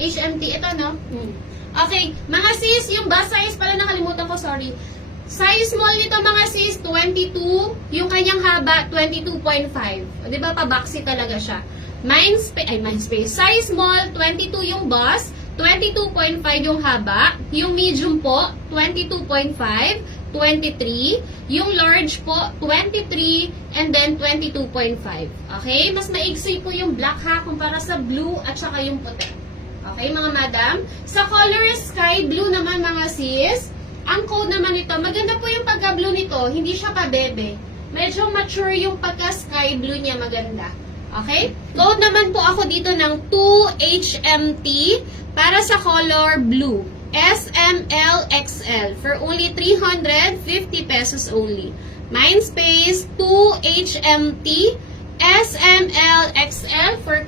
HMT, ito no? Okay, mga sis, yung bust size pala nakalimutan ko, sorry. Size small nito mga sis, 22. Yung kanyang haba, 22.5. O, diba, pabaksi talaga siya. Mindspace. Size small, 22 yung bust, 22.5 yung haba. Yung medium po, 22.5, 23. Yung large po, 23, and then 22.5. Okay? Mas maigsi po yung black ha, kumpara sa blue at saka yung puti. Okay, mga madam? Sa color sky blue naman, mga sis, ang code naman nito, maganda po yung pagka-blue nito, hindi siya pa-bebe. Medyo mature yung pagka-sky blue niya, maganda. Okay? Code naman po ako dito ng 2HMT para sa color blue. SMLXL for only 350 pesos only. Mindspace 2HMT SMLXL for